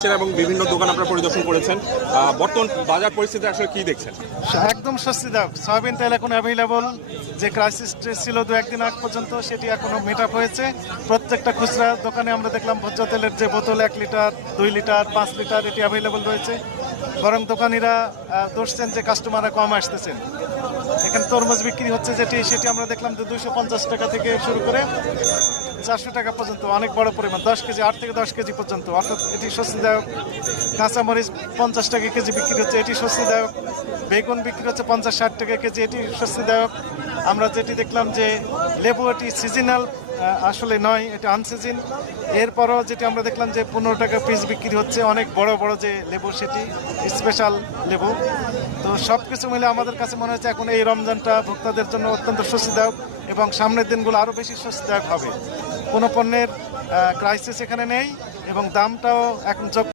এবং বিভিন্ন দোকান আপনারা পরিদর্শন করেছেন, বর্তমান বাজার পরিস্থিতি আসলে কি দেখছেন? একদম স্বস্তিদায়ক। সয়াবিন তেল এখন অ্যাভেলেবল। যে ক্রাইসিস ছিল দু একদিন আগ পর্যন্ত, সেটি এখনো মেট আপ হয়েছে। প্রত্যেকটা খুচরা দোকানে আমরা দেখলাম ভোজ্য তেলের যে বোতল 1 লিটার, 2 লিটার, 5 লিটার এটি অ্যাভেলেবল রয়েছে। বরং দোকানিরা দোষছেন যে কাস্টমাররা কম আসতেছেন। এখানে তরমুজ বিক্রি হচ্ছে সেটি আমরা দেখলাম যে 250 টাকা থেকে শুরু করে 400 টাকা পর্যন্ত, অনেক বড় পরিমাণ, 10 কেজি, 8 থেকে 10 কেজি পর্যন্ত, অর্থাৎ এটি স্বস্তিদায়ক। কাঁচামরিচ 50 টাকা কেজি বিক্রি হচ্ছে, এটি স্বস্তিদায়ক। বেগুন বিক্রি হচ্ছে 50-60 টাকা কেজি, এটি স্বস্তিদায়ক। আমরা যেটি দেখলাম যে লেবু, এটি সিজনাল আসলে নয়, এটা আনসিজন। এরপরও যেটি আমরা দেখলাম যে 15 টাকা পিস বিক্রি হচ্ছে, অনেক বড় বড় যে লেবু, সেটি স্পেশাল লেবু। তো সব কিছু মিলে আমাদের কাছে মনে হচ্ছে এখন এই রমজানটা ভোক্তাদের জন্য অত্যন্ত স্বস্তিদায়ক এবং সামনের দিনগুলো আরও বেশি স্বস্তিদায়ক হবে। কোনো পণ্যের ক্রাইসিস এখানে নেই এবং দামটাও এখন